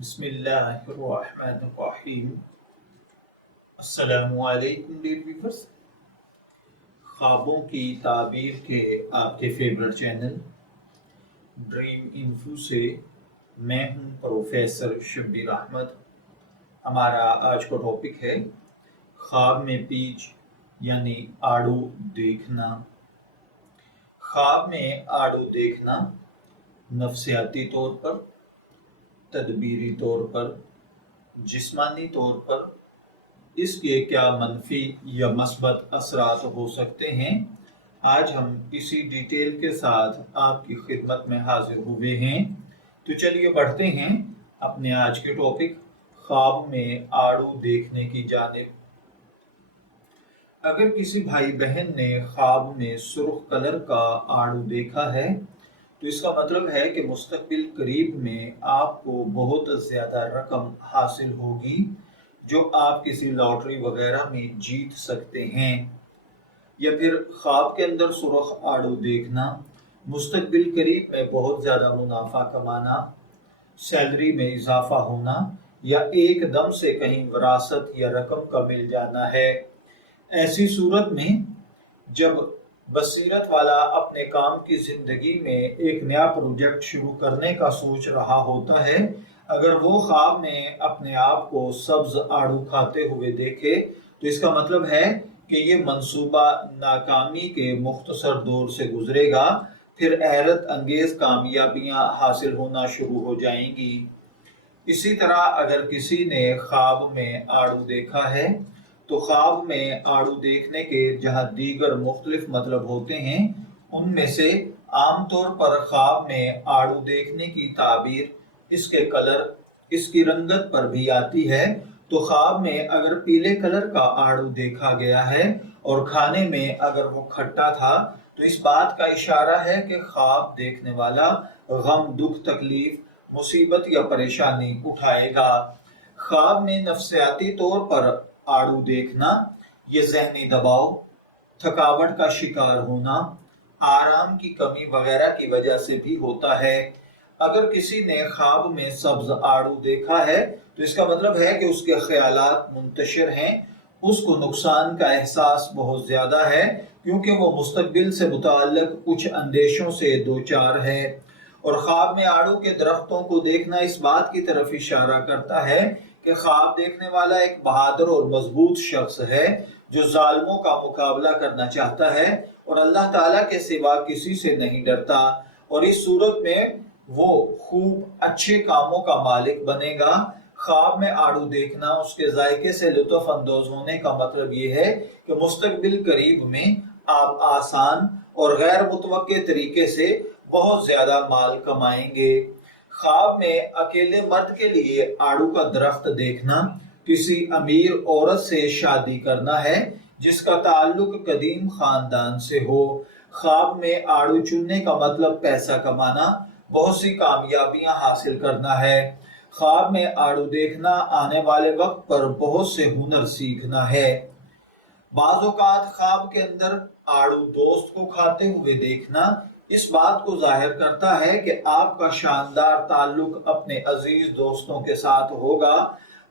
بسم اللہ الرحمن الرحیم۔ السلام علیکم ڈیئر ویورز، خوابوں کی تعبیر کے آپ کے فیورٹ چینل ڈریم انفو سے میں ہوں پروفیسر شبیر احمد۔ ہمارا آج کا ٹاپک ہے خواب میں پیچ یعنی آڑو دیکھنا۔ خواب میں آڑو دیکھنا نفسیاتی طور پر، تدبیری طور پر، جسمانی طور پر اس کے کیا منفی یا مثبت اثرات ہو سکتے ہیں، آج ہم اسی ڈیٹیل کے ساتھ آپ کی خدمت میں حاضر ہوئے ہیں۔ تو چلیے بڑھتے ہیں اپنے آج کے ٹاپک خواب میں آڑو دیکھنے کی جانب۔ اگر کسی بھائی بہن نے خواب میں سرخ کلر کا آڑو دیکھا ہے تو اس کا مطلب ہے کہ مستقبل قریب میں آپ کو بہت زیادہ رقم حاصل ہوگی جو آپ کسی لاٹری وغیرہ میں جیت سکتے ہیں۔ یا پھر خواب کے اندر سرخ آڑو دیکھنا مستقبل قریب میں بہت زیادہ منافع کمانا، سیلری میں اضافہ ہونا یا ایک دم سے کہیں وراثت یا رقم کا مل جانا ہے۔ ایسی صورت میں جب بصیرت والا اپنے کام کی زندگی میں ایک نیا پروجیکٹ شروع کرنے کا سوچ رہا ہوتا ہے، اگر وہ خواب میں اپنے آپ کو سبز آڑو کھاتے ہوئے دیکھے تو اس کا مطلب ہے کہ یہ منصوبہ ناکامی کے مختصر دور سے گزرے گا، پھر حیرت انگیز کامیابیاں حاصل ہونا شروع ہو جائیں گی۔ اسی طرح اگر کسی نے خواب میں آڑو دیکھا ہے تو خواب میں آڑو دیکھنے کے جہاں دیگر مختلف مطلب ہوتے ہیں، ان میں سے عام طور پر خواب میں آڑو دیکھنے کی تعبیر اس کے کلر، اس کی رنگت پر بھی آتی ہے۔ تو خواب میں اگر پیلے کلر کا آڑو دیکھا گیا ہے اور کھانے میں اگر وہ کھٹا تھا تو اس بات کا اشارہ ہے کہ خواب دیکھنے والا غم، دکھ، تکلیف، مصیبت یا پریشانی اٹھائے گا۔ خواب میں نفسیاتی طور پر آڑو دیکھنا یہ ذہنی دباؤ، تھکاوٹ کا شکار ہونا، آرام کی کمی وغیرہ کی وجہ سے بھی ہوتا ہے۔ اگر کسی نے خواب میں سبز آڑو دیکھا ہے تو اس کا مطلب ہے کہ اس کے خیالات منتشر ہیں، اس کو نقصان کا احساس بہت زیادہ ہے کیونکہ وہ مستقبل سے متعلق کچھ اندیشوں سے دوچار ہے۔ اور خواب میں آڑو کے درختوں کو دیکھنا اس بات کی طرف اشارہ کرتا ہے کہ خواب دیکھنے والا ایک بہادر اور مضبوط شخص ہے جو ظالموں کا مقابلہ کرنا چاہتا ہے اور اللہ تعالیٰ کے سوا کسی سے نہیں ڈرتا، اور اس صورت میں وہ خوب اچھے کاموں کا مالک بنے گا۔ خواب میں آڑو دیکھنا اس کے ذائقے سے لطف اندوز ہونے کا مطلب یہ ہے کہ مستقبل قریب میں آپ آسان اور غیر متوقع طریقے سے بہت زیادہ مال کمائیں گے۔ خواب میں اکیلے مرد کے لیے آڑو کا درخت دیکھنا کسی امیر عورت سے شادی کرنا ہے جس کا تعلق قدیم خاندان سے ہو۔ خواب میں آڑو چننے کا مطلب پیسہ کمانا، بہت سی کامیابیاں حاصل کرنا ہے۔ خواب میں آڑو دیکھنا آنے والے وقت پر بہت سے ہنر سیکھنا ہے۔ بعض اوقات خواب کے اندر آڑو دوست کو کھاتے ہوئے دیکھنا اس بات کو ظاہر کرتا ہے کہ آپ کا شاندار تعلق اپنے عزیز دوستوں کے ساتھ ہوگا،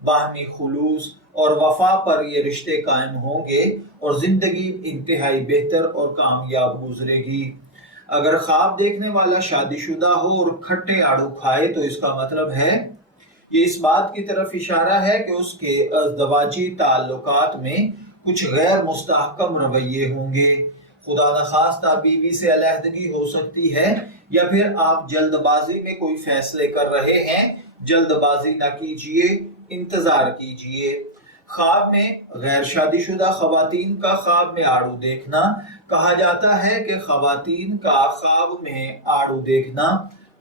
باہمی خلوص اور وفا پر یہ رشتے قائم ہوں گے اور زندگی انتہائی بہتر اور کامیاب گزرے گی۔ اگر خواب دیکھنے والا شادی شدہ ہو اور کھٹے آڑو کھائے تو اس کا مطلب ہے یہ اس بات کی طرف اشارہ ہے کہ اس کے ازدواجی تعلقات میں کچھ غیر مستحکم رویے ہوں گے، خدا نخواستہ بیوی سے علیحدگی ہو سکتی ہے، یا پھر آپ جلد بازی میں کوئی فیصلے کر رہے ہیں۔ جلد بازی نہ کیجیے، انتظار کیجیے۔ خواب میں غیر شادی شدہ خواتین کا خواب میں آڑو دیکھنا، کہا جاتا ہے کہ خواتین کا خواب میں آڑو دیکھنا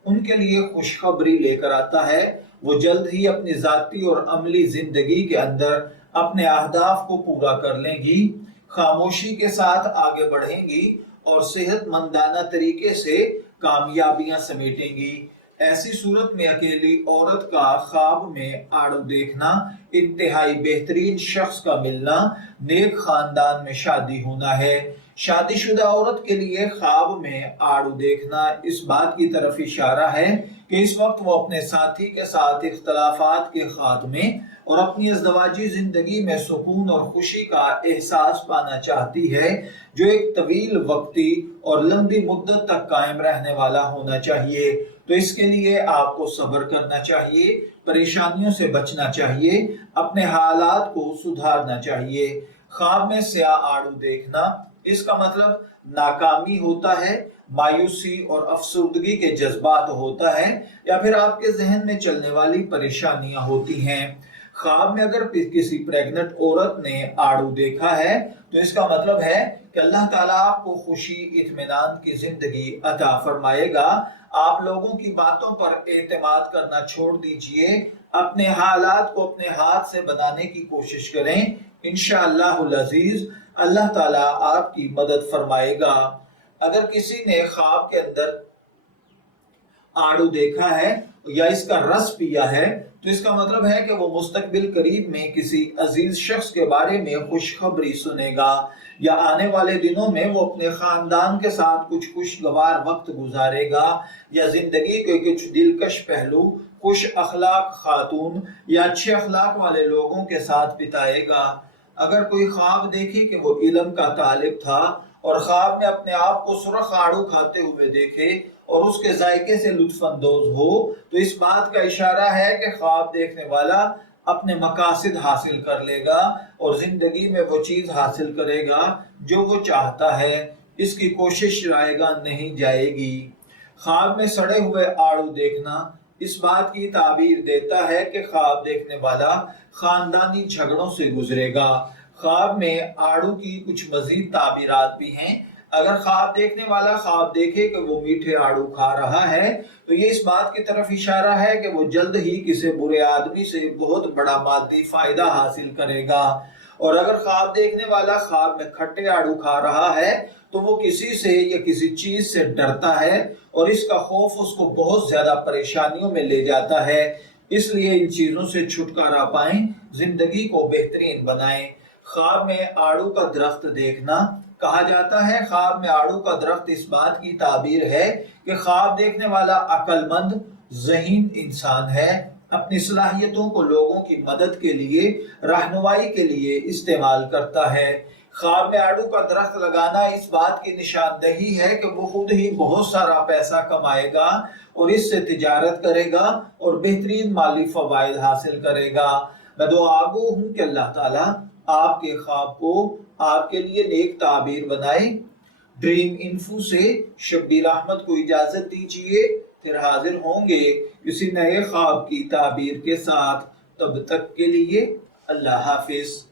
ان کے لیے خوشخبری لے کر آتا ہے، وہ جلد ہی اپنی ذاتی اور عملی زندگی کے اندر اپنے اہداف کو پورا کر لیں گی، خاموشی کے ساتھ آگے بڑھیں گی اور صحت مندانہ طریقے سے کامیابیاں سمیٹیں گی۔ ایسی صورت میں اکیلی عورت کا خواب میں آڑو دیکھنا، انتہائی بہترین شخص کا ملنا، نیک خاندان میں شادی ہونا ہے۔ شادی شدہ عورت کے لیے خواب میں آڑو دیکھنا اس بات کی طرف اشارہ ہے کہ اس وقت وہ اپنے ساتھی کے ساتھ اختلافات کے خاتمے اور اپنی ازدواجی زندگی میں سکون اور خوشی کا احساس پانا چاہتی ہے، جو ایک طویل وقتی اور لمبی مدت تک قائم رہنے والا ہونا چاہیے۔ تو اس کے لیے آپ کو صبر کرنا چاہیے، پریشانیوں سے بچنا چاہیے، اپنے حالات کو سدھارنا چاہیے۔ خواب میں سیاہ آڑو دیکھنا اس کا مطلب ناکامی ہوتا ہے، مایوسی اور افسردگی کے جذبات ہوتا ہے، یا پھر آپ کے ذہن میں چلنے والی پریشانیاں ہوتی ہیں۔ خواب میں اگر کسی پریگننٹ عورت نے آڑو دیکھا ہے تو اس کا مطلب ہے کہ اللہ تعالیٰ آپ کو خوشی، اطمینان کی زندگی عطا فرمائے گا۔ آپ لوگوں کی باتوں پر اعتماد کرنا چھوڑ دیجئے، اپنے حالات کو اپنے ہاتھ سے بنانے کی کوشش کریں۔ انشاءاللہ العزیز اللہ تعالیٰ آپ کی مدد فرمائے گا۔ اگر کسی نے خواب کے اندر آڑو دیکھا ہے یا اس کا رس پیا ہے تو اس کا مطلب ہے کہ وہ مستقبل قریب میں کسی عزیز شخص کے بارے میں خوشخبری سنے گا، یا آنے والے دنوں میں وہ اپنے خاندان کے ساتھ کچھ خوشگوار وقت گزارے گا، یا زندگی کے کچھ دلکش پہلو خوش اخلاق خاتون یا اچھے اخلاق والے لوگوں کے ساتھ بتائے گا۔ اگر کوئی خواب دیکھے کہ وہ علم کا طالب تھا اور خواب میں اپنے آپ کو سرخ آڑو کھاتے ہوئے دیکھے اور اس کے ذائقے سے لطف اندوز ہو، تو اس بات کا اشارہ ہے کہ خواب دیکھنے والا اپنے مقاصد حاصل کر لے گا اور زندگی میں وہ چیز حاصل کرے گا جو وہ چاہتا ہے، اس کی کوشش رائے گاں نہیں جائے گی۔ خواب میں سڑے ہوئے آڑو دیکھنا اس بات کی تعبیر دیتا ہے کہ خواب دیکھنے والا خاندانی جھگڑوں سے گزرے گا۔ خواب میں آڑو کی کچھ مزید تعبیرات بھی ہیں۔ اگر خواب دیکھنے والا خواب دیکھے کہ وہ میٹھے آڑو کھا رہا ہے تو یہ اس بات کی طرف اشارہ ہے کہ وہ جلد ہی کسی برے آدمی سے بہت بڑا مادی فائدہ حاصل کرے گا، اور اگر خواب دیکھنے والا خواب میں کھٹے آڑو کھا رہا ہے تو وہ کسی سے یا کسی چیز سے ڈرتا ہے اور اس کا خوف اس کو بہت زیادہ پریشانیوں میں لے جاتا ہے۔ اس لیے ان چیزوں سے چھٹکارا پائیں، زندگی کو بہترین بنائیں۔ خواب میں آڑو کا درخت دیکھنا کہا جاتا ہے، خواب میں آڑو کا درخت اس بات کی تعبیر ہے کہ خواب دیکھنے والا عقل مند، ذہین انسان ہے، اپنی صلاحیتوں کو لوگوں کی مدد کے لیے، رہنمائی کے لیے استعمال کرتا ہے۔ خواب میں آڑو کا درخت لگانا اس بات کی نشاندہی ہے کہ وہ خود ہی بہت سارا پیسہ کمائے گا اور اس سے تجارت کرے گا اور بہترین مالی فوائد حاصل کرے گا۔ میں دعا گو ہوں کہ اللہ تعالیٰ آپ کے خواب کو آپ کے لیے نیک تعبیر بنائے۔ ڈریم انفو سے شبیر احمد کو اجازت دیجیے، پھر حاضر ہوں گے کسی نئے خواب کی تعبیر کے ساتھ۔ تب تک کے لیے اللہ حافظ۔